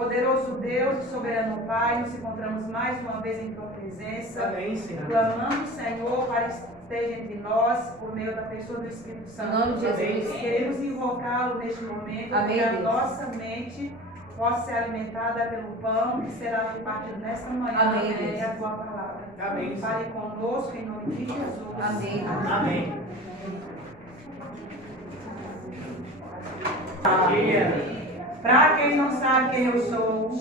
Poderoso Deus, soberano Pai, nos encontramos mais uma vez em Tua presença. Amém, Senhor. Clamando, Senhor, para que esteja entre nós, por meio da pessoa do Espírito Santo. Em nome de Jesus. Queremos invocá-lo neste momento, Amém, que a Deus. nossa mente possa ser alimentada pelo pão que será repartido nesta manhã. Amém, É Deus. a Tua palavra. Amém, Senhor. Fale conosco em nome de Jesus. Amém. Amém. Para quem não sabe quem eu sou,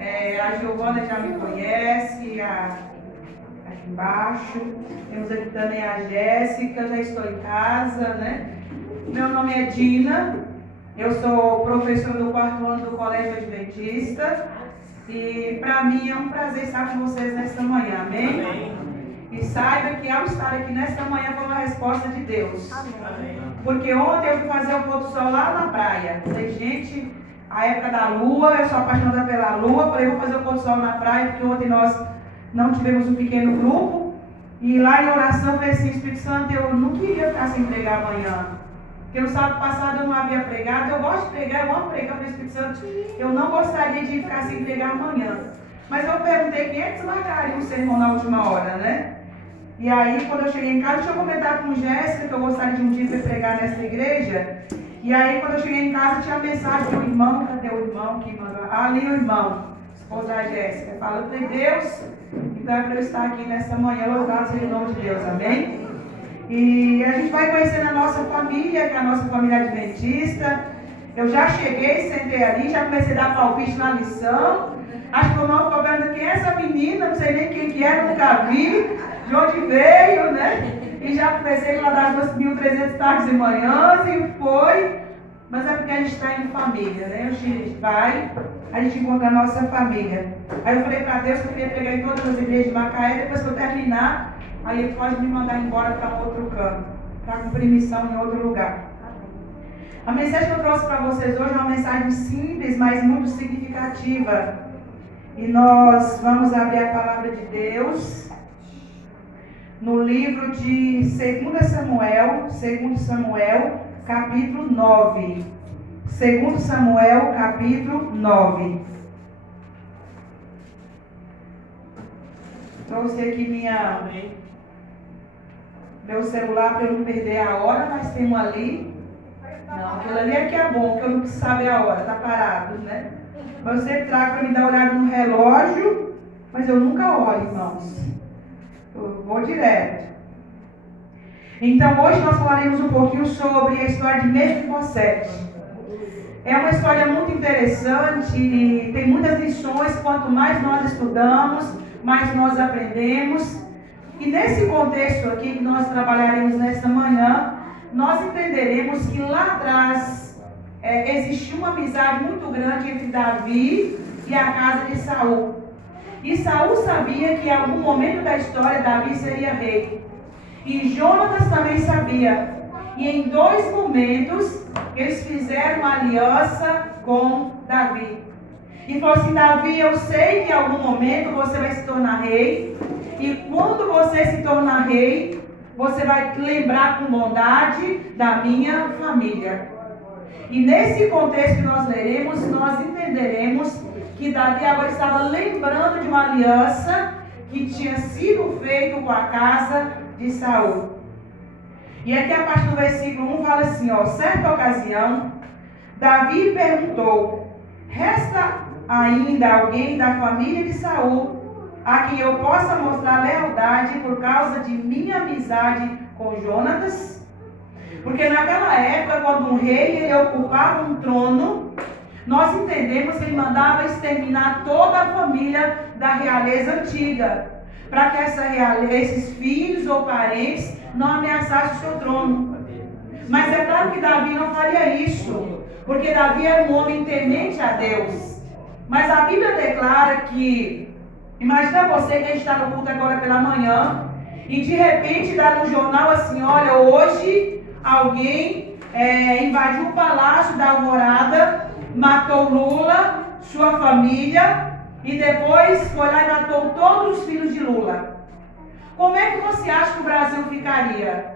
a Giovana já me conhece, aqui embaixo. Temos aqui também a Jéssica, já estou em casa, né? Meu nome é Dina, eu sou professora do 4º ano do Colégio Adventista e para mim é um prazer estar com vocês nesta manhã, amém? Amém. E saiba que ao estar aqui nesta manhã foi uma resposta de Deus. Amém. Porque ontem eu fui fazer o pôr do sol lá na praia. Falei, gente, a época da lua, eu sou apaixonada pela lua. Falei, vou fazer o pôr do sol na praia, porque ontem nós não tivemos um pequeno grupo. E lá em oração, eu falei assim, Espírito Santo, eu não queria ficar sem pregar amanhã. Porque no sábado passado eu não havia pregado. Eu gosto de pregar, eu amo pregar para o Espírito Santo. Eu não gostaria de ficar sem pregar amanhã. Mas eu perguntei quem é que desmarcaria o sermão na última hora, né? E aí, quando eu cheguei em casa, deixa eu comentar com Jéssica que eu gostaria de um dia pregar nessa igreja. E aí, quando eu cheguei em casa, tinha a mensagem do irmão. Cadê o irmão que mandou? Ali o irmão, esposa da Jéssica. Falou, falei, Deus, então é para eu estar aqui nessa manhã. Louvado seja o nome de Deus, amém? E a gente vai conhecendo a nossa família, que é a nossa família adventista. Eu já cheguei, sentei ali, já comecei a dar palpite na lição. Acho que o irmão ficou vendo quem é essa menina, não sei nem quem que era, nunca vi. De onde veio, né? E já comecei a dar as 2.300 tardes e manhãs e foi. Mas é porque a gente está em família, né? A gente vai, a gente encontra a nossa família. Aí eu falei para Deus que eu queria pegar em todas as igrejas de Macaé, depois que eu terminar, aí Ele pode me mandar embora para outro canto, para cumprir missão em outro lugar. A mensagem que eu trouxe para vocês hoje é uma mensagem simples, mas muito significativa. E nós vamos abrir a palavra de Deus no livro de 2 Samuel, capítulo 9. 2 Samuel, capítulo 9. Trouxe aqui meu celular para eu não perder a hora, mas tem um ali. Não, aquilo ali é que é bom, porque eu não preciso saber a hora, tá parado, né? Mas eu sempre trago para me dar olhada no relógio, mas eu nunca olho, irmãos. Eu vou direto. Então hoje nós falaremos um pouquinho sobre a história de Mefibosete. É uma história muito interessante e tem muitas lições. Quanto mais nós estudamos, mais nós aprendemos. E nesse contexto aqui que nós trabalharemos nesta manhã, nós entenderemos que lá atrás existiu uma amizade muito grande entre Davi e a casa de Saul. E Saul sabia que em algum momento da história Davi seria rei. E Jonatas também sabia. E em 2 momentos eles fizeram uma aliança com Davi. E falou assim, Davi, eu sei que em algum momento você vai se tornar rei. E quando você se tornar rei, você vai lembrar com bondade da minha família. E nesse contexto que nós leremos, nós entenderemos que Davi agora estava lembrando de uma aliança que tinha sido feita com a casa de Saul. E aqui a partir do versículo 1 fala assim, certa ocasião, Davi perguntou, resta ainda alguém da família de Saul a quem eu possa mostrar lealdade por causa de minha amizade com Jonatas? Porque naquela época, quando um rei ele ocupava um trono, nós entendemos que ele mandava exterminar toda a família da realeza antiga, para que esses filhos ou parentes não ameaçassem o seu trono. Mas é claro que Davi não faria isso, porque Davi era um homem temente a Deus. Mas a Bíblia declara que, imagina você que a gente está no culto agora pela manhã, e de repente dá no jornal assim, olha, hoje alguém invadiu o Palácio da Alvorada, matou Lula, sua família, e depois foi lá e matou todos os filhos de Lula. Como é que você acha que o Brasil ficaria?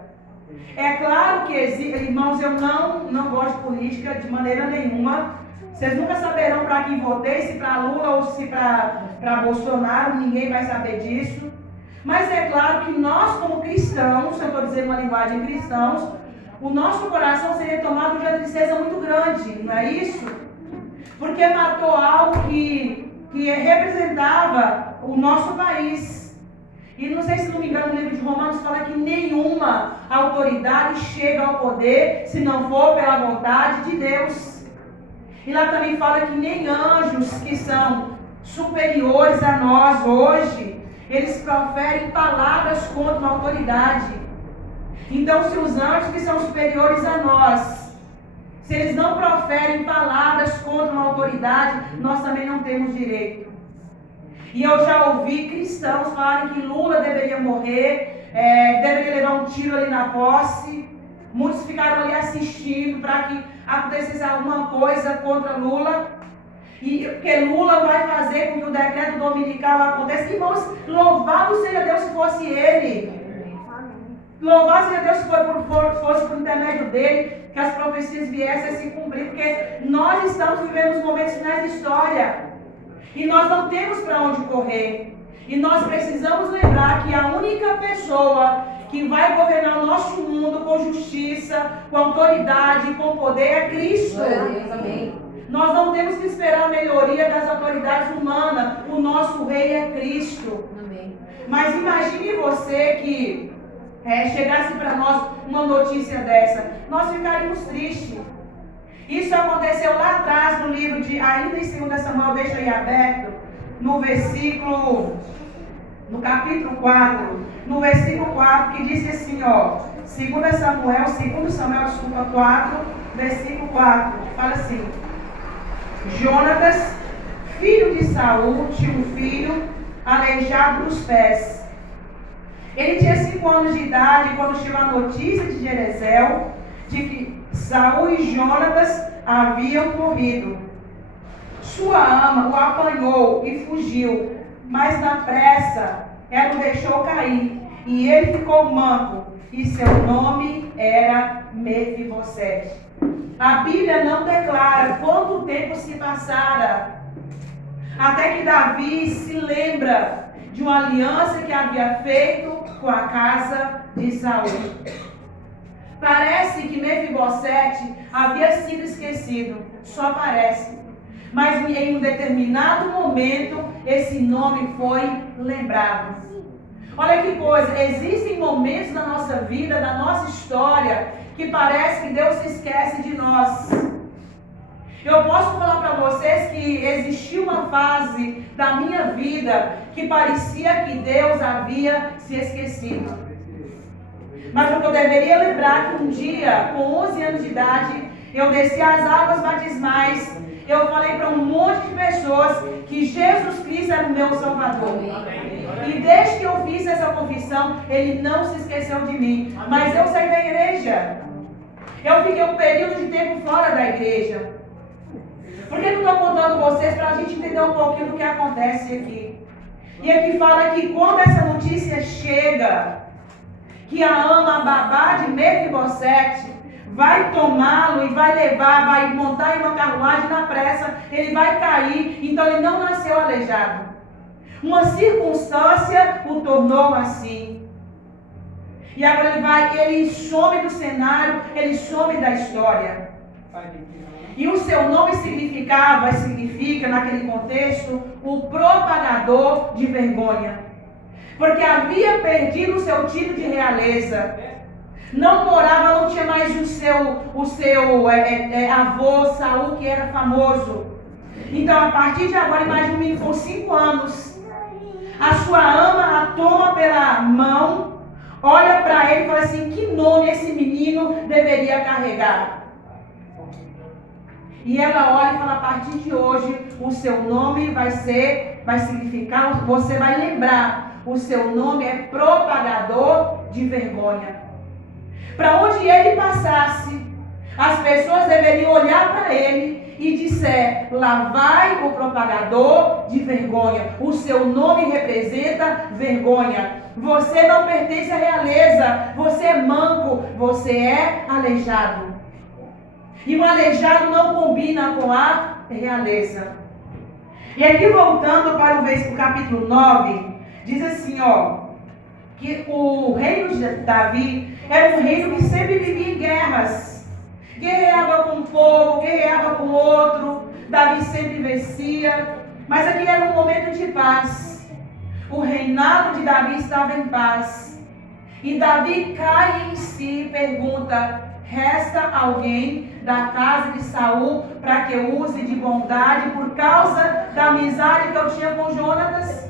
É claro que, irmãos, eu não gosto de política de maneira nenhuma. Vocês nunca saberão para quem votei, se para Lula ou se para Bolsonaro, ninguém vai saber disso. Mas é claro que nós, como cristãos, eu estou dizendo uma linguagem cristãos, o nosso coração seria tomado de uma tristeza muito grande, não é isso? Porque matou algo que representava o nosso país. E não sei se não me engano, no livro de Romanos fala que nenhuma autoridade chega ao poder se não for pela vontade de Deus. E lá também fala que nem anjos que são superiores a nós hoje, eles proferem palavras contra uma autoridade. Então, se os anjos que são superiores a nós, se eles não proferem palavras contra uma autoridade, nós também não temos direito. E eu já ouvi cristãos falarem que Lula deveria morrer, deveria levar um tiro ali na posse. Muitos ficaram ali assistindo para que acontecesse alguma coisa contra Lula. E porque Lula vai fazer com que o decreto dominical aconteça. Irmãos, louvado seja Deus se fosse ele. Louvado seja Deus se fosse por intermédio dele, que as profecias viessem a se cumprir. Porque nós estamos vivendo os momentos finais da história. E nós não temos para onde correr. E nós precisamos lembrar que a única pessoa que vai governar o nosso mundo com justiça, com autoridade, com poder é Cristo. Amém. Nós não temos que esperar a melhoria das autoridades humanas. O nosso rei é Cristo. Amém. Mas imagine você que chegasse para nós uma notícia dessa. Nós ficaríamos tristes. Isso aconteceu lá atrás no livro de, ainda em 2 Samuel, deixa aí aberto, no capítulo 4, no versículo 4, que diz assim, 2 Samuel, 4, versículo 4, fala assim: Jonatas, filho de Saul, tinha um filho aleijado dos pés. Ele tinha 5 anos de idade quando chegou a notícia de Jezreel de que Saul e Jonatas haviam morrido. Sua ama o apanhou e fugiu, mas na pressa ela o deixou cair, e ele ficou manco, e seu nome era Mefibosete. A Bíblia não declara quanto tempo se passara, até que Davi se lembra de uma aliança que havia feito com a casa de Saul. Parece que Mefibosete havia sido esquecido, só parece. Mas em um determinado momento, esse nome foi lembrado. Olha que coisa, existem momentos da nossa vida, da nossa história, que parece que Deus se esquece de nós. Eu posso falar para vocês que existiu uma fase da minha vida que parecia que Deus havia se esquecido. Mas o que eu deveria lembrar que um dia, com 11 anos de idade, eu desci as águas batismais, eu falei para um monte de pessoas que Jesus Cristo era o meu Salvador. E desde que eu fiz essa confissão, Ele não se esqueceu de mim. Mas eu saí da igreja. Eu fiquei um período de tempo fora da igreja. Por que eu estou contando vocês? Para a gente entender um pouquinho do que acontece aqui. E aqui fala que quando essa notícia chega, que a ama, a babá de Mefibosete, vai tomá-lo e vai levar, vai montar em uma carruagem na pressa, ele vai cair, então ele não nasceu aleijado. Uma circunstância o tornou assim. E agora ele some do cenário, ele some da história. E o seu nome significa naquele contexto, o propagador de vergonha. Porque havia perdido o seu título de realeza. Não morava, não tinha mais o seu avô Saul, que era famoso. Então, a partir de agora, imagine com 5 anos, a sua ama a toma pela mão, olha para ele e fala assim: que nome esse menino deveria carregar? E ela olha e fala: a partir de hoje, o seu nome vai significar, você vai lembrar, o seu nome é propagador de vergonha. Para onde ele passasse, as pessoas deveriam olhar para ele e dizer: lá vai o propagador de vergonha. O seu nome representa vergonha. Você não pertence à realeza, você é manco, você é aleijado. E um aleijado não combina com a realeza. E aqui voltando para o capítulo 9, diz assim, que o reino de Davi era um reino que sempre vivia em guerras. Guerreava com um povo, guerreava com outro, Davi sempre vencia, mas aqui era um momento de paz. O reinado de Davi estava em paz. E Davi cai em si e pergunta: resta alguém da casa de Saul para que eu use de bondade por causa da amizade que eu tinha com Jonatas?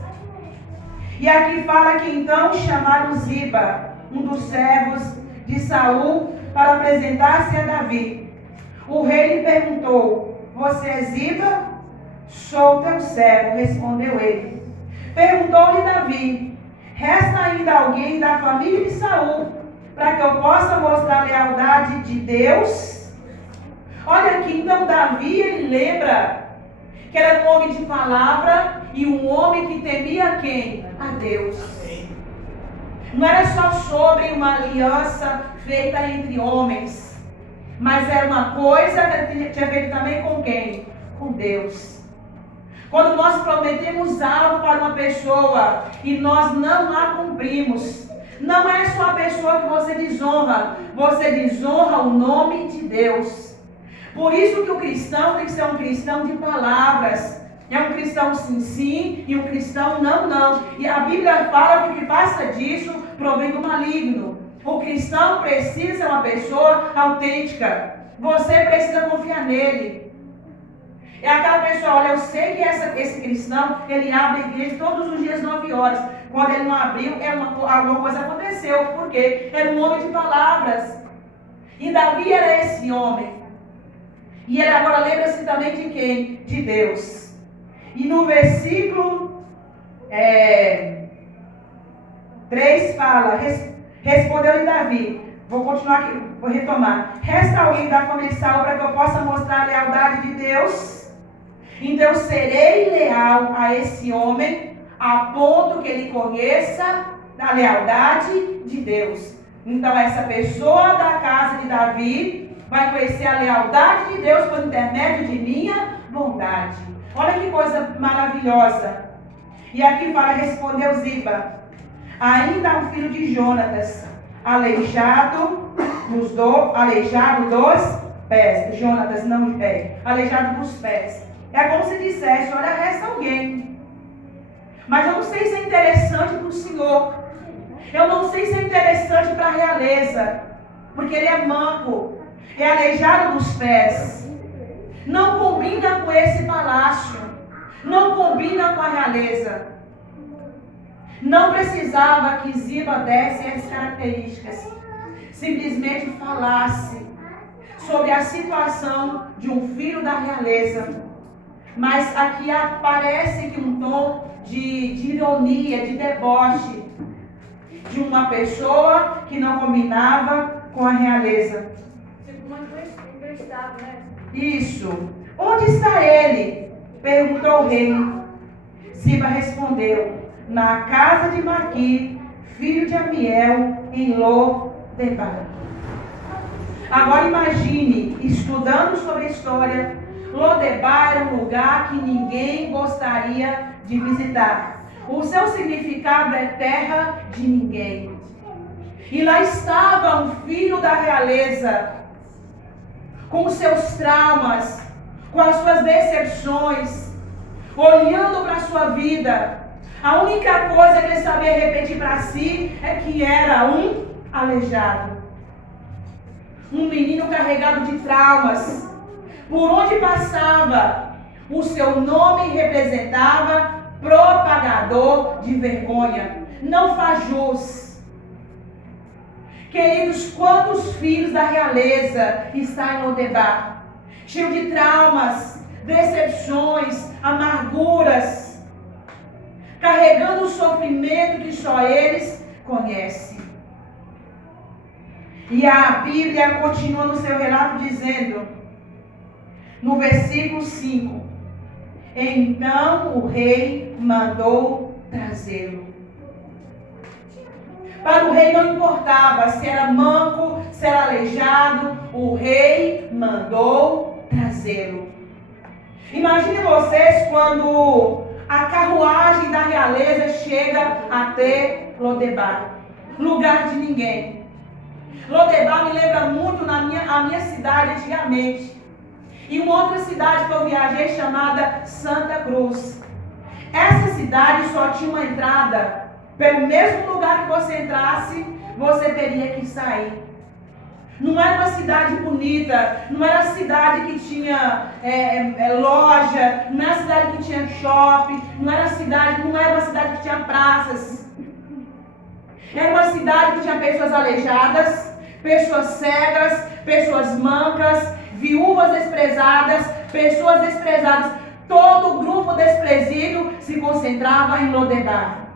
E aqui fala que então chamaram Ziba, um dos servos de Saul, para apresentar-se a Davi. O rei lhe perguntou: você é Ziba? Sou teu servo, respondeu ele. Perguntou-lhe Davi: resta ainda alguém da família de Saul para que eu possa mostrar a lealdade de Deus? Olha aqui, então Davi, ele lembra que era um homem de palavra e um homem que temia quem? A Deus. Não era só sobre uma aliança feita entre homens, mas era uma coisa que ele tinha feito também com quem? Com Deus. Quando nós prometemos algo para uma pessoa e nós não a cumprimos, não é só a pessoa que você desonra o nome de Deus. Por isso que o cristão tem que ser um cristão de palavras. É um cristão sim, sim, e um cristão não, não. E a Bíblia fala que o que passa disso provém do maligno. O cristão precisa ser uma pessoa autêntica. Você precisa confiar nele. É aquela pessoa, olha, eu sei que esse cristão, ele abre a igreja todos os dias 9 horas. Quando ele não abriu, alguma coisa aconteceu. Por quê? Era um homem de palavras. E Davi era esse homem. E ele agora lembra-se também de quem? De Deus. E no versículo 3 fala, respondeu-lhe Davi. Vou continuar aqui, vou retomar. Resta alguém da família de Saul para que eu possa mostrar a lealdade de Deus? Então serei leal a esse homem, a ponto que ele conheça a lealdade de Deus. Então essa pessoa da casa de Davi vai conhecer a lealdade de Deus por intermédio de minha bondade. Olha que coisa maravilhosa. E aqui fala, respondeu Ziba: ainda há um filho de Jonatas, aleijado dos pés. Jonatas não é, aleijado dos pés. É como se dissesse, olha, resta alguém. Mas eu não sei se é interessante para o Senhor. Eu não sei se é interessante para a realeza. Porque ele é manco, é aleijado dos pés. Não combina com esse palácio. Não combina com a realeza. Não precisava que Ziba desse as características. Simplesmente falasse sobre a situação de um filho da realeza. Mas aqui aparece que um tom de ironia, de deboche, de uma pessoa que não combinava com a realeza. Isso. Onde está ele? Perguntou o rei. Ziba respondeu: na casa de Maqui, filho de Amiel, em Lo-debar. Agora imagine, estudando sobre a história, Lo-debar era um lugar que ninguém gostaria de visitar. O seu significado é terra de ninguém. E lá estava um filho da realeza, com os seus traumas, com as suas decepções, olhando para a sua vida. A única coisa que ele sabia repetir para si é que era um aleijado. Um menino carregado de traumas. Por onde passava, o seu nome representava propagador de vergonha. Não faz jus. Queridos, quantos filhos da realeza está em Lo-debar? Cheio de traumas, decepções, amarguras, carregando o sofrimento que só eles conhecem. E a Bíblia continua no seu relato dizendo, no versículo 5, então o rei mandou trazê-lo. Para o rei não importava se era manco, se era aleijado, o rei mandou trazê-lo. Imagine vocês quando a carruagem da realeza chega até Lodebar, lugar de ninguém. Lodebar me lembra muito a minha cidade antigamente. E uma outra cidade que eu viajei chamada Santa Cruz. Essa cidade só tinha uma entrada. Pelo mesmo lugar que você entrasse, você teria que sair. Não era uma cidade bonita, não era uma cidade que tinha loja, não era uma cidade que tinha shopping, não era uma cidade que tinha praças. Era uma cidade que tinha pessoas aleijadas, pessoas cegas, pessoas mancas, viúvas desprezadas, pessoas desprezadas. Todo o grupo desprezível se concentrava em Lodebar.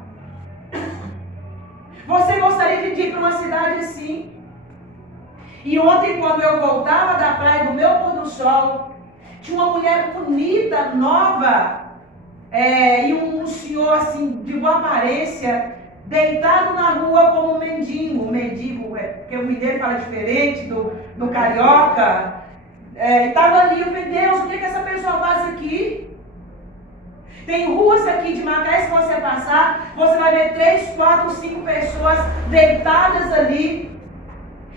Você gostaria de ir para uma cidade assim? E ontem, quando eu voltava da praia do meu pôr do sol, tinha uma mulher bonita, nova, e um senhor assim, de boa aparência, deitado na rua como um mendigo. Porque o mineiro fala diferente do carioca. Estava ali, eu falei, Deus, o que essa pessoa faz aqui? Tem ruas aqui de Macaé, se você passar, você vai ver 3, 4, 5 pessoas deitadas ali,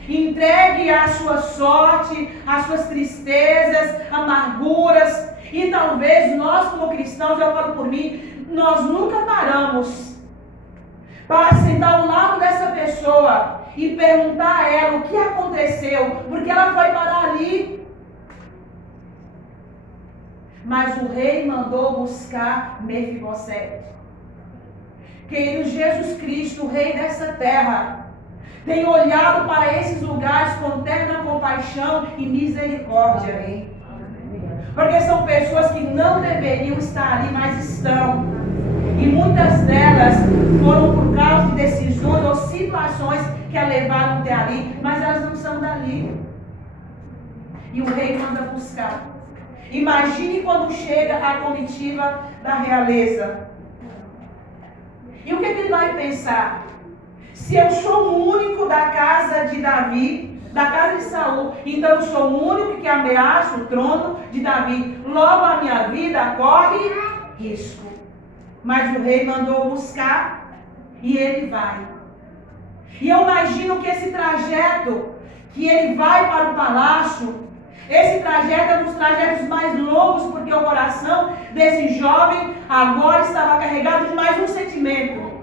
entregue à sua sorte, às suas tristezas, amarguras. E talvez nós, como cristãos, eu falo por mim, nós nunca paramos para sentar ao lado dessa pessoa e perguntar a ela o que aconteceu, porque ela foi parar ali. Mas o rei mandou buscar Mefibosete. Querido, Jesus Cristo, o rei dessa terra, tem olhado para esses lugares com terna compaixão e misericórdia. Porque são pessoas que não deveriam estar ali, mas estão. E muitas delas foram por causa de decisões ou situações que a levaram até ali, mas elas não são dali. E o rei manda buscar. Imagine quando chega a comitiva da realeza. E o que ele vai pensar? Se eu sou o único da casa de Davi, da casa de Saul, então eu sou o único que ameaça o trono de Davi. Logo a minha vida corre risco. Mas o rei mandou buscar e ele vai. E eu imagino que esse trajeto que ele vai para o palácio, esse trajeto é um dos trajetos mais longos, porque o coração desse jovem agora estava carregado de mais um sentimento.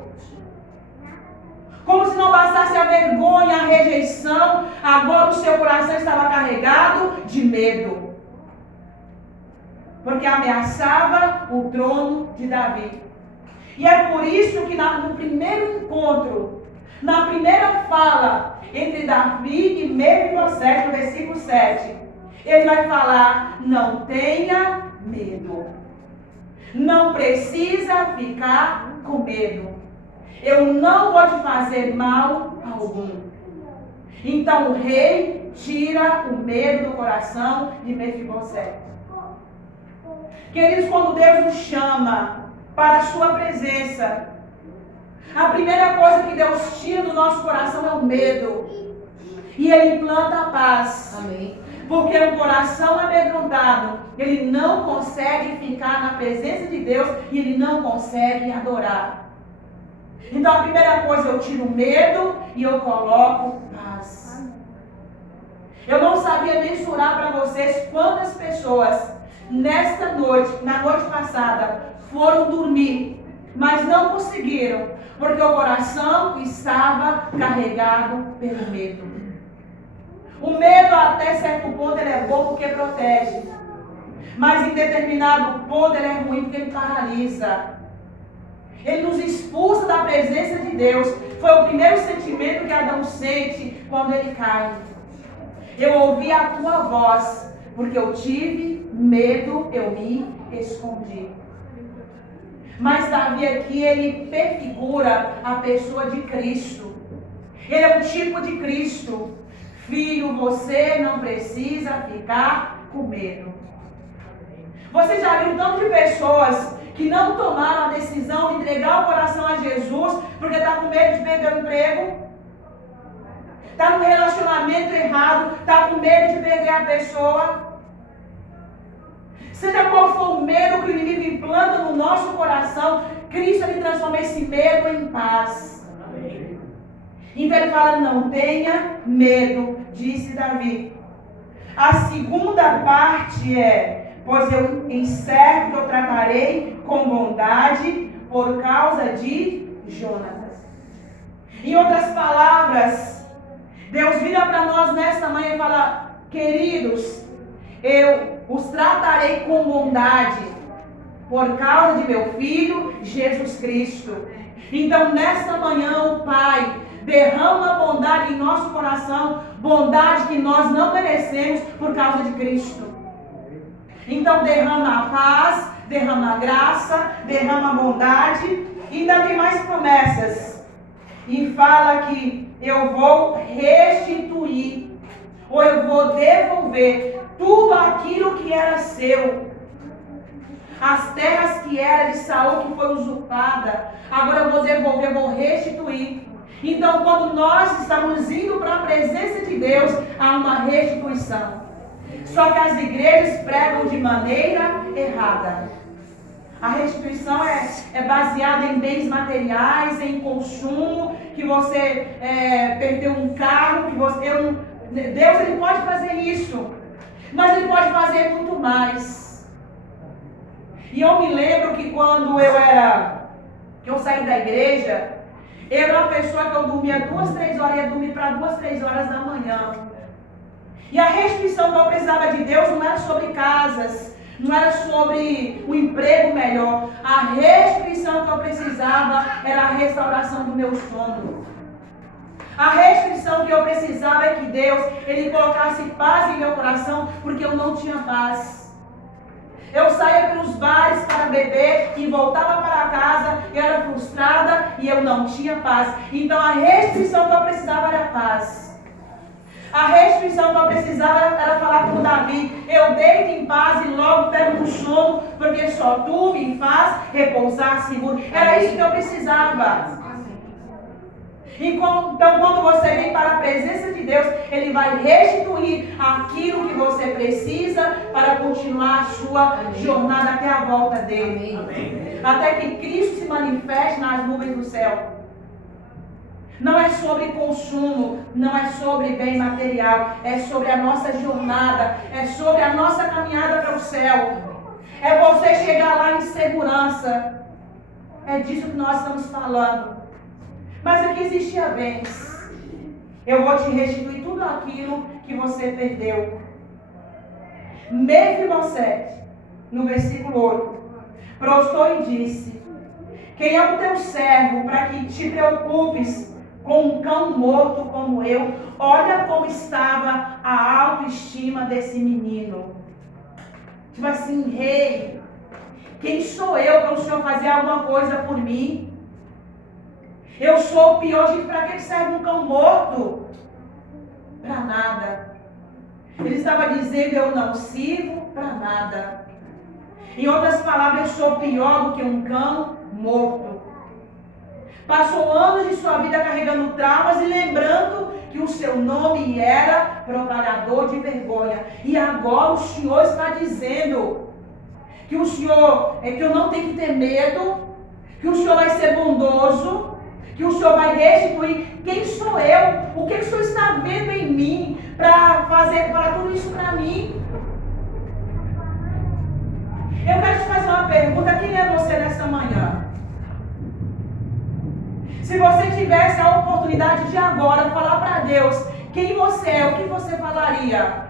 Como se não bastasse a vergonha, a rejeição, agora o seu coração estava carregado de medo. Porque ameaçava o trono de Davi. E é por isso que no primeiro encontro, na primeira fala entre Davi e Mefibosete, no versículo 7, ele vai falar: não tenha medo. Não precisa ficar com medo. Eu não vou te fazer mal algum. Então o rei tira o medo do coração de Mefibosete. Queridos, quando Deus nos chama para a sua presença, a primeira coisa que Deus tira do nosso coração é o medo. E Ele implanta a paz. Amém. Porque um coração amedrontado, ele não consegue ficar na presença de Deus e ele não consegue adorar. Então a primeira coisa, eu tiro o medo e eu coloco paz. Eu não sabia mensurar para vocês quantas pessoas nesta noite, na noite passada, foram dormir, mas não conseguiram, porque o coração estava carregado pelo medo. O medo, até certo ponto, ele é bom porque protege. Mas em determinado ponto, ele é ruim porque ele paralisa. Ele nos expulsa da presença de Deus. Foi o primeiro sentimento que Adão sente quando ele cai. Eu ouvi a tua voz, porque eu tive medo, eu me escondi. Mas Davi aqui, ele prefigura a pessoa de Cristo. Ele é um tipo de Cristo. Filho, você não precisa ficar com medo. Você já viu tanto de pessoas que não tomaram a decisão de entregar o coração a Jesus porque está com medo de perder o emprego? Está num relacionamento errado, está com medo de perder a pessoa? Seja qual for o medo que o inimigo implanta no nosso coração, Cristo ele transforma esse medo em paz. Amém. Então ele fala, não tenha medo, disse Davi. A segunda parte é, pois eu encerro que eu tratarei com bondade por causa de Jonatas. Em outras palavras, Deus vira para nós nesta manhã e fala, queridos, eu os tratarei com bondade por causa de meu Filho Jesus Cristo. Então nesta manhã o Pai derrama bondade em nosso coração, bondade que nós não merecemos por causa de Cristo. Então derrama a paz, derrama a graça, derrama a bondade e ainda tem mais promessas. E fala que eu vou restituir, ou eu vou devolver tudo aquilo que era seu. As terras que era de Saul, que foi usurpada, agora eu vou devolver, vou restituir. Então, quando nós estamos indo para a presença de Deus, há uma restituição. Só que as igrejas pregam de maneira errada. A restituição é baseada em bens materiais, em consumo, que você perdeu um carro, que você... Deus ele pode fazer isso, mas ele pode fazer muito mais. E eu me lembro que quando eu saí da igreja, eu era uma pessoa que eu dormia 2, 3 horas, ia dormir para 2, 3 horas da manhã. E a restituição que eu precisava de Deus não era sobre casas, não era sobre um emprego melhor. A restituição que eu precisava era a restauração do meu sono. A restrição que eu precisava é que Deus, ele colocasse paz em meu coração, porque eu não tinha paz. Eu saía pelos bares para beber e voltava para casa, eu era frustrada e eu não tinha paz. Então a restrição que eu precisava era paz. A restrição que eu precisava era falar com Davi, eu deito em paz e logo pego no sono, porque só tu me faz repousar seguro. Era isso que eu precisava. Então, quando você vem para a presença de Deus, Ele vai restituir aquilo que você precisa para continuar a sua jornada até a volta dEle. Amém. Até que Cristo se manifeste nas nuvens do céu. Não é sobre consumo, não é sobre bem material, é sobre a nossa jornada, é sobre a nossa caminhada para o céu. É você chegar lá em segurança. É disso que nós estamos falando. Mas aqui existia bens. Eu vou te restituir tudo aquilo que você perdeu. Mefibosete, no versículo 8, prostou e disse: quem é o teu servo para que te preocupes com um cão morto como eu? Olha como estava a autoestima desse menino. Tipo assim, rei, quem sou eu para o senhor fazer alguma coisa por mim? Eu sou o pior, gente, para que serve um cão morto? Para nada. Ele estava dizendo, eu não sirvo para nada. Em outras palavras, eu sou pior do que um cão morto. Passou anos de sua vida carregando traumas e lembrando que o seu nome era propagador de vergonha. E agora o Senhor está dizendo que o Senhor, que eu não tenho que ter medo, que o Senhor vai ser bondoso, que o Senhor vai restituir. Quem sou eu? O que o Senhor está vendo em mim para falar tudo isso para mim? Eu quero te fazer uma pergunta. Quem é você nesta manhã? Se você tivesse a oportunidade de agora falar para Deus quem você é, o que você falaria?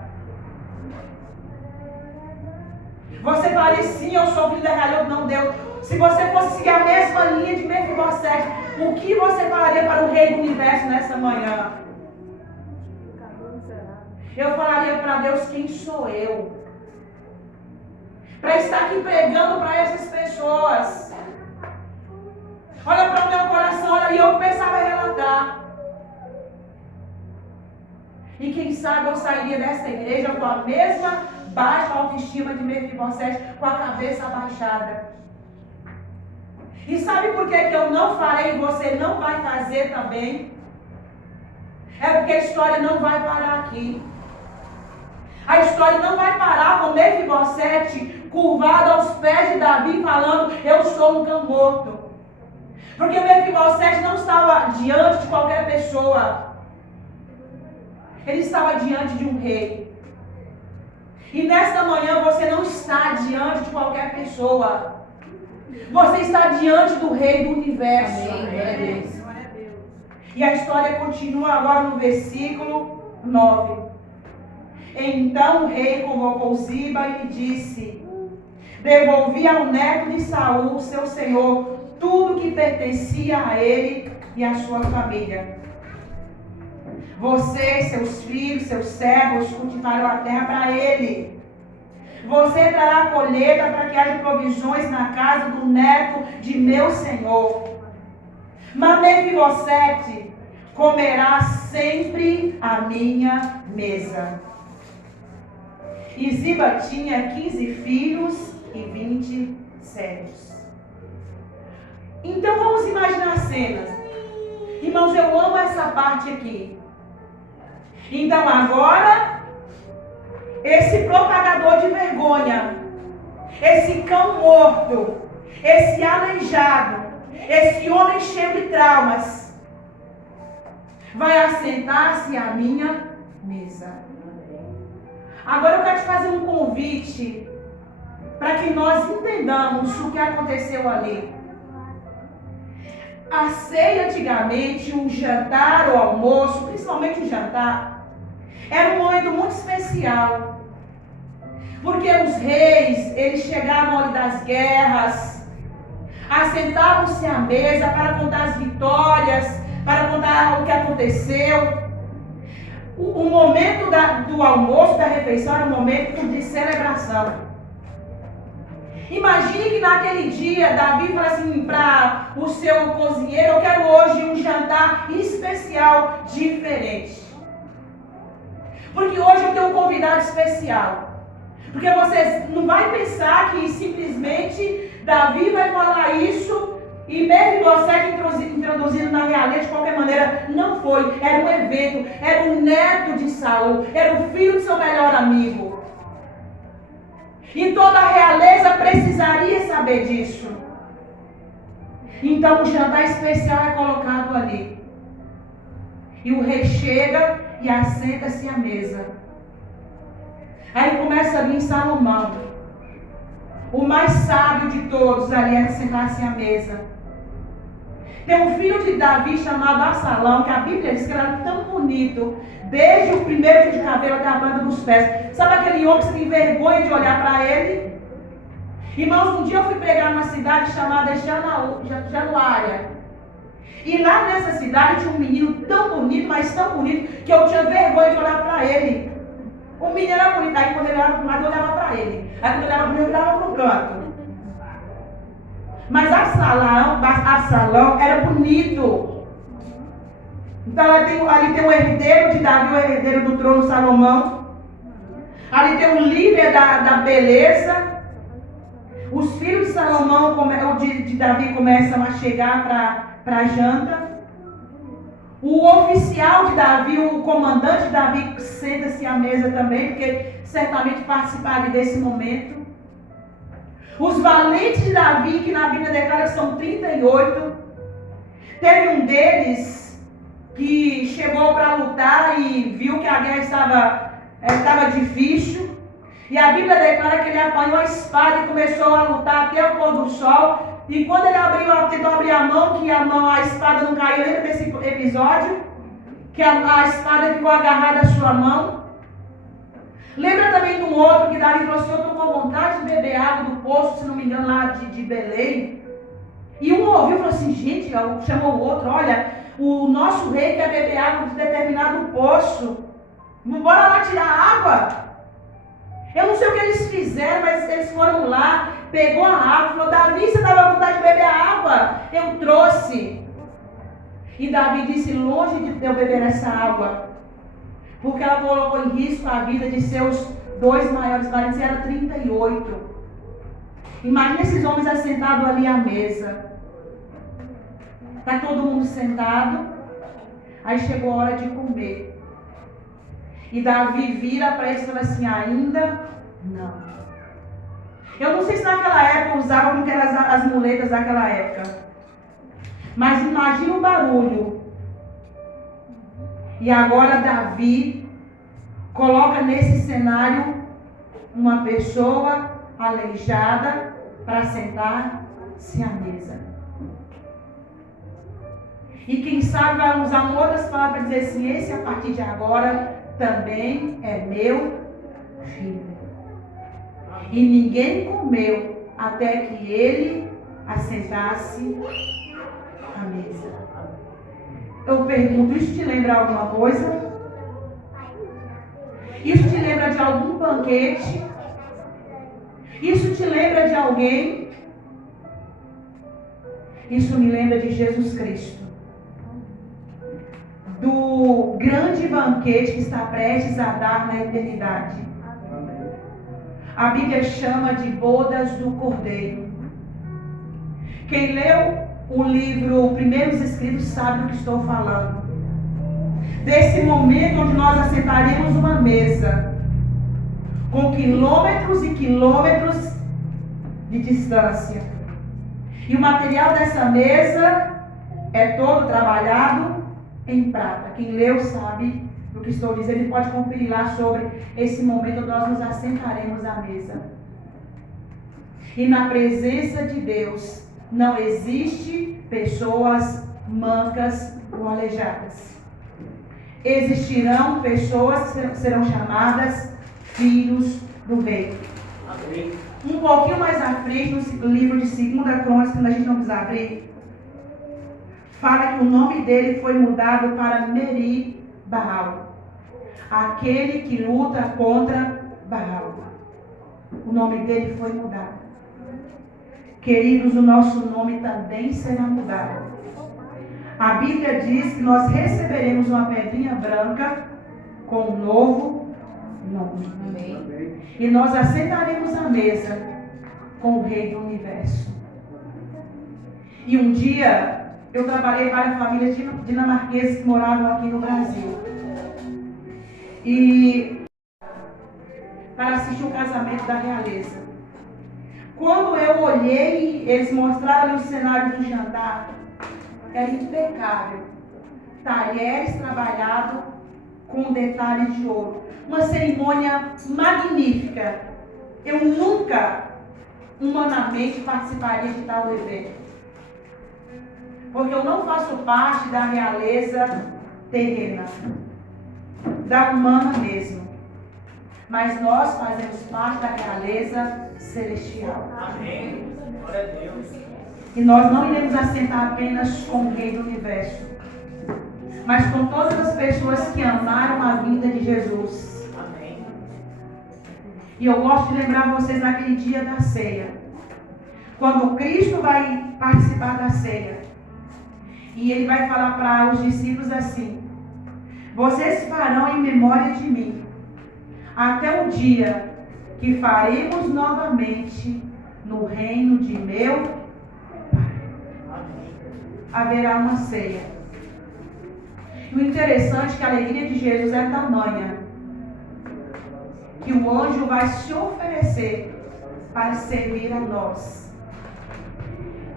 Você falaria, sim, eu sou filho da realidade. Não, Deus. Se você fosse seguir a mesma linha de Mefibosete, o que você falaria para o Rei do Universo nessa manhã? Eu falaria para Deus, quem sou eu? Para estar aqui pregando para essas pessoas. Olha para o meu coração, olha, e eu começava a relatar. E quem sabe eu sairia dessa igreja com a mesma baixa autoestima de Mefibosete, com a cabeça abaixada. E sabe por que eu não farei e você não vai fazer também? É porque a história não vai parar aqui. A história não vai parar com Mefibosete curvado aos pés de Davi, falando: eu sou um cão morto. Porque Mefibosete não estava diante de qualquer pessoa. Ele estava diante de um rei. E nesta manhã você não está diante de qualquer pessoa. Você está diante do Rei do Universo. Amém. E a história continua agora no versículo 9. Então o rei convocou Ziba e lhe disse: devolvi ao neto de Saul, seu senhor, tudo que pertencia a ele e à sua família. Você, seus filhos, seus servos cultivarão a terra para ele. Você trará a colheita para que haja provisões na casa do neto de meu senhor. Mas Mefibosete comerá sempre à minha mesa. E Ziba tinha 15 filhos e 20 servos. Então vamos imaginar cenas. Irmãos, eu amo essa parte aqui. Então agora, esse propagador de vergonha, esse cão morto, esse aleijado, esse homem cheio de traumas, vai assentar-se à minha mesa. Agora eu quero te fazer um convite para que nós entendamos o que aconteceu ali. A ceia antigamente, o jantar, o almoço, principalmente o jantar, era um momento muito especial. Porque os reis, eles chegavam ali das guerras, assentavam-se à mesa para contar as vitórias, para contar o que aconteceu. O momento do almoço, da refeição, era um momento de celebração. Imagine que naquele dia, Davi fala assim para o seu cozinheiro: eu quero hoje um jantar especial, diferente. Porque hoje eu tenho um convidado especial. Porque você não vai pensar que simplesmente Davi vai falar isso e Mefibosete introduzido na realeza de qualquer maneira. Não foi. Era um evento. Era o neto de Saul. Era o filho de seu melhor amigo. E toda a realeza precisaria saber disso. Então o jantar especial é colocado ali. E o rei chega e assenta-se à mesa. Aí começa a vir Salomão, o mais sábio de todos, ali a sentar-se à mesa. Tem um filho de Davi chamado Absalão, que a Bíblia diz que era tão bonito, desde o primeiro fio de cabelo até a planta dos pés. Sabe aquele homem que você tem vergonha de olhar para ele? Irmãos, um dia eu fui pregar numa cidade chamada Januária. E lá nessa cidade tinha um menino tão bonito, mas tão bonito, que eu tinha vergonha de olhar para ele. O menino era bonito, aí quando ele olhava para o lado, eu olhava para ele. Aí quando eu olhava para ele, eu olhava para o canto. Mas Absalão era bonito. Então ali tem o herdeiro de Davi, o herdeiro do trono Salomão. Ali tem o líder da beleza. Os filhos de Salomão, de Davi, começam a chegar para a janta. O oficial de Davi, o comandante de Davi, senta-se à mesa também, porque certamente participaria desse momento. Os valentes de Davi, que na Bíblia declara que são 38. Teve um deles que chegou para lutar e viu que a guerra estava difícil. E a Bíblia declara que ele apanhou a espada e começou a lutar até o pôr do sol. E quando ele tentou abrir a mão, a espada não caiu. Lembra desse episódio? Que a espada ficou agarrada à sua mão. Lembra também de um outro que Davi falou assim: eu estou com vontade de beber água do poço, se não me engano, lá de Belém. E um ouviu e falou assim: gente, chamou o outro: olha, o nosso rei quer beber água de determinado poço. Bora lá tirar água. Eu não sei o que eles fizeram, mas eles foram lá, pegou a água, falou: Davi, você estava com vontade de beber água? Eu trouxe. E Davi disse: longe de eu beber essa água, porque ela colocou em risco a vida de seus dois maiores parentes, era 38. Imagina esses homens assentados ali à mesa. Está todo mundo sentado. Aí chegou a hora de comer. E Davi vira para eles e fala assim: ainda não. Eu não sei se naquela época usava como que eram as muletas daquela época. Mas imagina o barulho. E agora Davi coloca nesse cenário uma pessoa aleijada para sentar-se à mesa. E quem sabe vai usar outras palavras para dizer assim: esse a partir de agora também é meu filho. E ninguém comeu até que ele assentasse à mesa. Eu pergunto, isso te lembra alguma coisa? Isso te lembra de algum banquete? Isso te lembra de alguém? Isso me lembra de Jesus Cristo. Do grande banquete que está prestes a dar na eternidade. A Bíblia chama de bodas do Cordeiro. Quem leu o livro Primeiros Escritos sabe do que estou falando. Desse momento onde nós assentaremos uma mesa com quilômetros e quilômetros de distância. E o material dessa mesa é todo trabalhado em prata. Quem leu sabe do que estou dizendo e pode conferir lá sobre esse momento onde nós nos assentaremos à mesa. E na presença de Deus não existe pessoas mancas ou aleijadas. Existirão pessoas que serão chamadas filhos do rei. Amém. Um pouquinho mais à frente, no livro de 2 Crônicas, quando a gente não precisa abrir, fala que o nome dele foi mudado para Meri-Baal, aquele que luta contra Baal. O nome dele foi mudado. Queridos, o nosso nome também será mudado. A Bíblia diz que nós receberemos uma pedrinha branca com um novo nome. Amém. E nós assentaremos à mesa com o Rei do Universo. E um dia eu trabalhei para famílias dinamarquesas que moravam aqui no Brasil. E para assistir o casamento da realeza. Quando eu olhei, eles mostraram o cenário do jantar, era impecável. Talheres trabalhados com detalhes de ouro. Uma cerimônia magnífica. Eu nunca, humanamente, participaria de tal evento. Porque eu não faço parte da realeza terrena, da humana mesmo. Mas nós fazemos parte da realeza celestial. Amém. Glória a Deus. E nós não iremos assentar apenas com o Rei do Universo, mas com todas as pessoas que amaram a vinda de Jesus. Amém. E eu gosto de lembrar vocês naquele dia da ceia, quando Cristo vai participar da ceia, e ele vai falar para os discípulos assim: vocês farão em memória de mim, até o dia que faremos novamente no reino de meu Pai. Haverá uma ceia. E o interessante é que a alegria de Jesus é tamanha que o anjo vai se oferecer para servir a nós.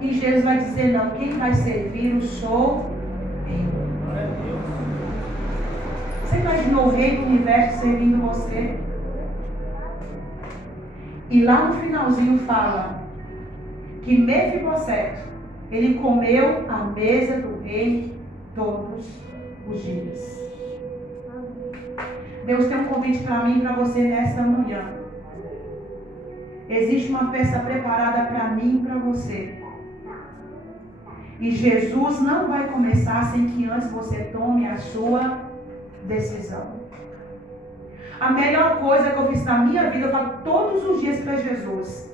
E Jesus vai dizer: não, quem vai servir sou eu. Você imaginou o Rei do Universo servindo você? E lá no finalzinho fala que Mefibosete, ele comeu à mesa do rei todos os dias. Deus tem um convite para mim e para você nesta manhã. Existe uma festa preparada para mim e para você. E Jesus não vai começar sem que antes você tome a sua decisão. A melhor coisa que eu fiz na minha vida, eu falo todos os dias para Jesus,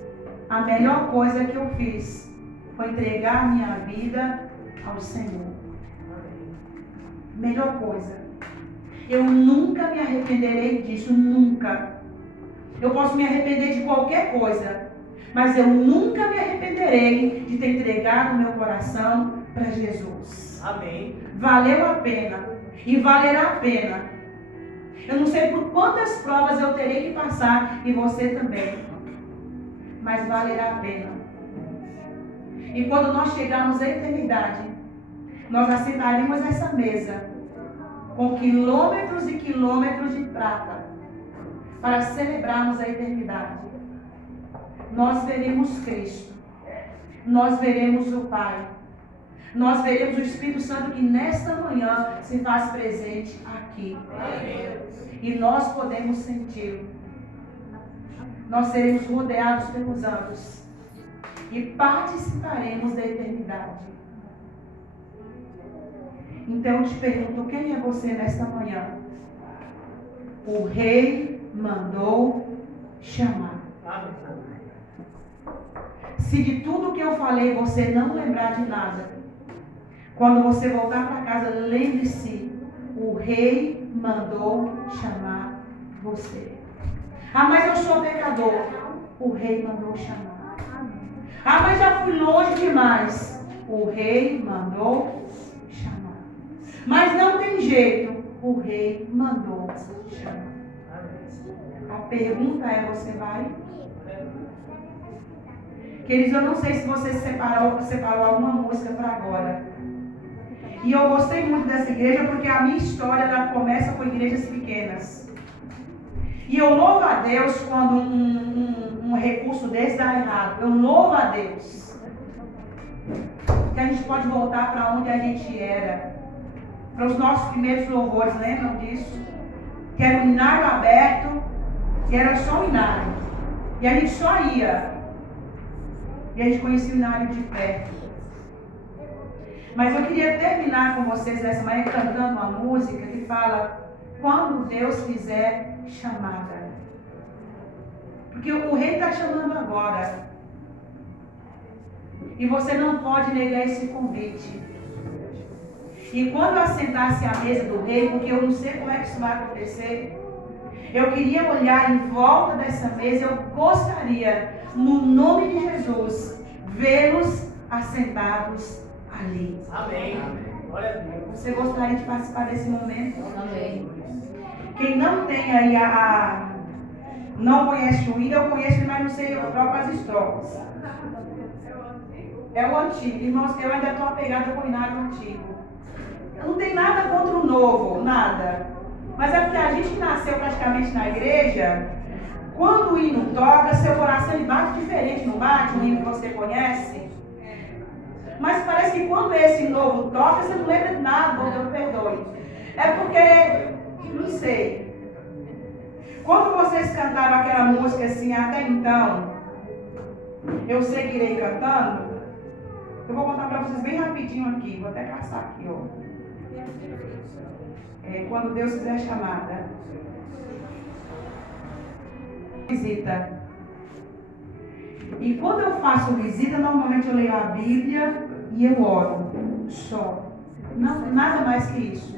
a melhor coisa que eu fiz foi entregar minha vida ao Senhor. Melhor coisa. Eu nunca me arrependerei disso, nunca. Eu posso me arrepender de qualquer coisa, mas eu nunca me arrependerei de ter entregado meu coração para Jesus. Amém. Valeu a pena e valerá a pena. Eu não sei por quantas provas eu terei que passar, e você também. mas valerá a pena. E quando nós chegarmos à eternidade, nós assentaremos essa mesa com quilômetros e quilômetros de prata para celebrarmos a eternidade. Nós veremos Cristo, nós veremos o Pai, nós veremos o Espírito Santo que nesta manhã se faz presente aqui. E nós podemos senti-lo. Nós seremos rodeados pelos anjos e participaremos da eternidade. Então eu te pergunto, quem é você nesta manhã? O rei mandou chamar. Se de tudo que eu falei você não lembrar de nada, quando você voltar para casa, lembre-se, o rei mandou chamar você. Ah, mas eu sou pecador. O rei mandou chamar. Ah, mas já fui longe demais. O rei mandou chamar. Mas não tem jeito. O rei mandou chamar. A pergunta é, você vai? Queridos, eu não sei se você separou alguma música para agora. E eu gostei muito dessa igreja porque a minha história ela começa com igrejas pequenas. E eu louvo a Deus quando um recurso desse dá errado. Eu louvo a Deus. Que a gente pode voltar para onde a gente era. Para os nossos primeiros louvores, lembram disso? Que era um inário aberto, e era só um inário. E a gente só ia. E a gente conhecia o inário de perto. Mas eu queria terminar com vocês essa manhã cantando uma música que fala: quando Deus fizer chamada. Porque o rei está chamando agora. E você não pode negar esse convite. E quando eu assentasse à mesa do rei, porque eu não sei como é que isso vai acontecer, eu queria olhar em volta dessa mesa, eu gostaria, no nome de Jesus, vê-los assentados ali. Amém. Glória a Deus. Você gostaria de participar desse momento? Amém. Quem não tem aí não conhece o hino, eu conheço, mas não sei, eu troco as estrofes. É o antigo. Irmãos, eu ainda estou apegada com o inário antigo. Eu não tenho nada contra o novo, nada. Mas é porque a gente que nasceu praticamente na igreja, quando o hino toca, seu coração ele bate diferente, não bate? O hino que você conhece? Mas parece que quando esse novo toca, você não lembra de nada, bom Deus perdoe. É porque, não sei. Quando vocês cantavam aquela música assim, até então, eu seguirei cantando. Eu vou contar para vocês bem rapidinho aqui, vou até caçar aqui, ó. Quando Deus fizer chamada. Visita. E quando eu faço visita, normalmente eu leio a Bíblia e eu oro. Só. Não, nada mais que isso.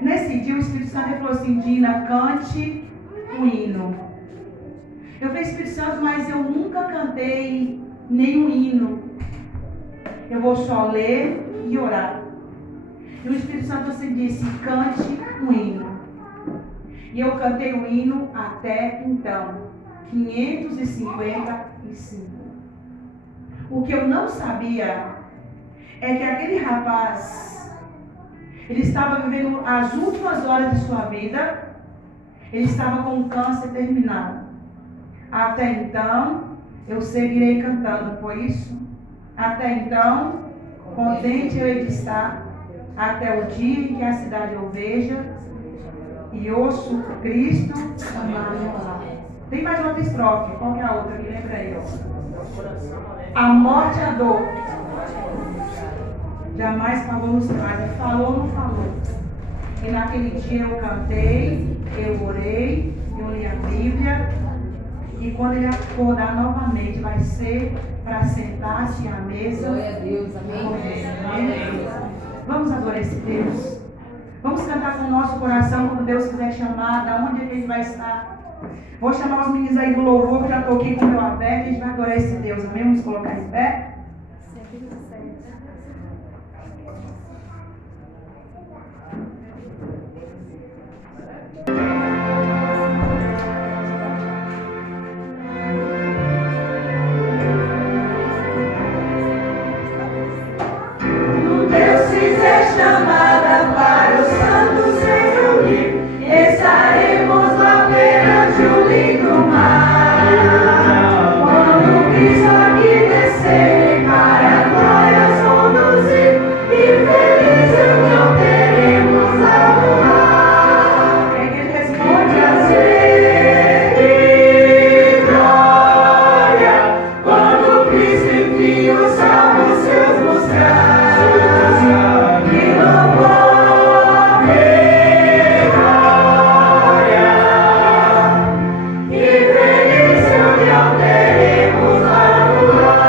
Nesse dia o Espírito Santo falou assim: Dina, cante um hino. Eu falei: Espírito Santo, mas eu nunca cantei nenhum hino. Eu vou só ler e orar. E o Espírito Santo assim disse: cante um hino. E eu cantei o hino até então. 555. O que eu não sabia é que aquele rapaz, ele estava vivendo as últimas horas de sua vida. Ele estava com um câncer terminal. Até então, eu seguirei cantando, foi isso? Até então, contente eu hei de estar, até o dia em que a cidade eu veja e ouço Cristo chamar meu lar. Tem mais outra estrofe, qual que é a outra? Me lembra aí, ó. A morte e a dor jamais falou nos pais, falou, não falou. E naquele dia eu cantei, eu orei, eu li a Bíblia. E quando ele acordar novamente, vai ser para sentar-se à mesa. Glória a Deus, amém. Amém. Vamos adorar esse Deus. Vamos cantar com o nosso coração quando Deus quiser chamar, da onde ele vai estar. Vou chamar os meninos aí do louvor, que eu já estou aqui com o meu aberto, e a gente vai adorar esse Deus. Amém? Vamos colocar em pé. chamada para os santos se reunir. Estaremos lá perante o lindo mar. Quando Cristo aqui descer, para a glória nos conduzir, e felizes não teremos algo lá. Ele responde assim: glória, quando Cristo enfim os salvos seus mostrar. Que louvor e glória, que feliz não teremos algo lá.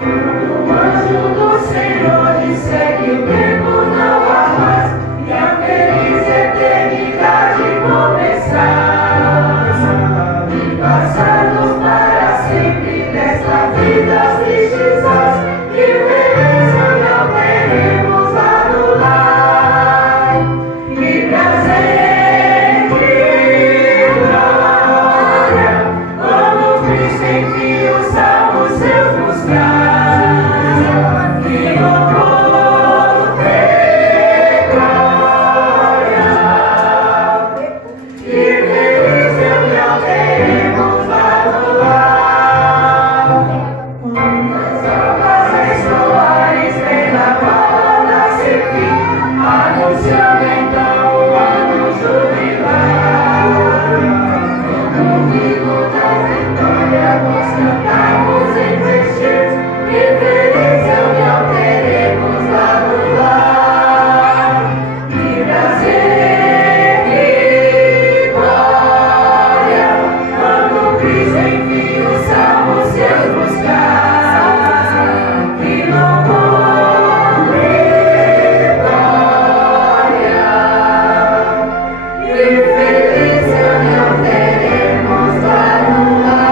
O anjo do Senhor disser que o tempo não há mais, e a feliz eternidade começar, e passarmos para sempre desta vida tristes anos, que feliz não teremos anular. Que prazer, que glória, quando Cristo enfim os salvos seus mostrar. Que louvor e glória, que feliz não teremos anular. Quantas almas ressoarem pela palavra sem fim, anunciando então o ano jubilar. Comigo da vitória nós cantamos em vestir, que feliz não teremos lá no lar. Que prazer, que glória, quando Cristo enfim os salvos seus buscar. Que louvor e glória, que feliz não teremos lá no lar.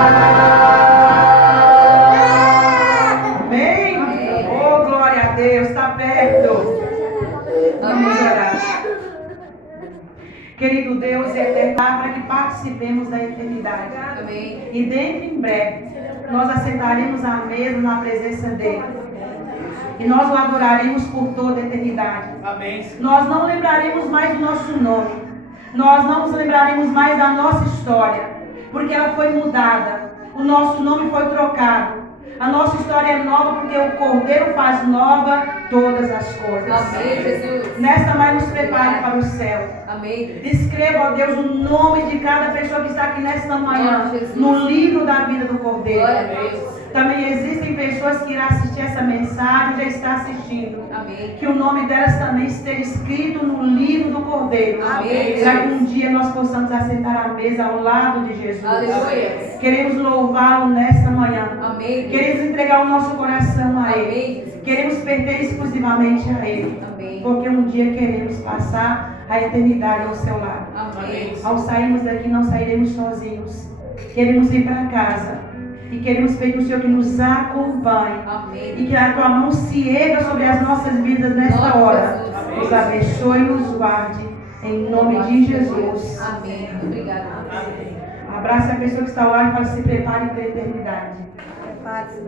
Amém? Oh, glória a Deus, está perto. Vamos orar. Querido Deus e eterno, para que participemos da eternidade. Amém. E dentro em breve, nós assentaremos à mesa na presença dele. E nós o adoraremos por toda a eternidade. Amém. Nós não lembraremos mais do nosso nome. Nós não nos lembraremos mais da nossa história, porque ela foi mudada. O nosso nome foi trocado. A nossa história é nova porque o Cordeiro faz nova todas as coisas. Amém, Jesus. Nesta manhã nos prepare para o céu. Amém. Escreva, ó Deus, o nome de cada pessoa que está aqui nesta manhã Glória a Jesus. no livro da vida do Cordeiro. Glória a Deus. Também existem pessoas que irão assistir essa mensagem, já está assistindo. Amém. Que o nome delas também esteja escrito no livro do Cordeiro. Amém. Para que um dia nós possamos assentar à mesa ao lado de Jesus. Aleluia. Queremos louvá-lo nesta manhã. Amém. Queremos entregar o nosso coração a Ele. Amém, Jesus. Queremos perder exclusivamente a Ele. Amém. Porque um dia queremos passar a eternidade ao seu lado. Amém. Ao sairmos daqui, não sairemos sozinhos. Queremos ir para casa. E queremos pedir ao Senhor que nos acompanhe. Amém. E que a tua mão se erga sobre as nossas vidas nesta hora. Nos abençoe e nos guarde. Em nome de Jesus. Amém. Obrigada. Amém. Abraça a pessoa que está ao lado e fala: se prepare para a eternidade. Prepare-se.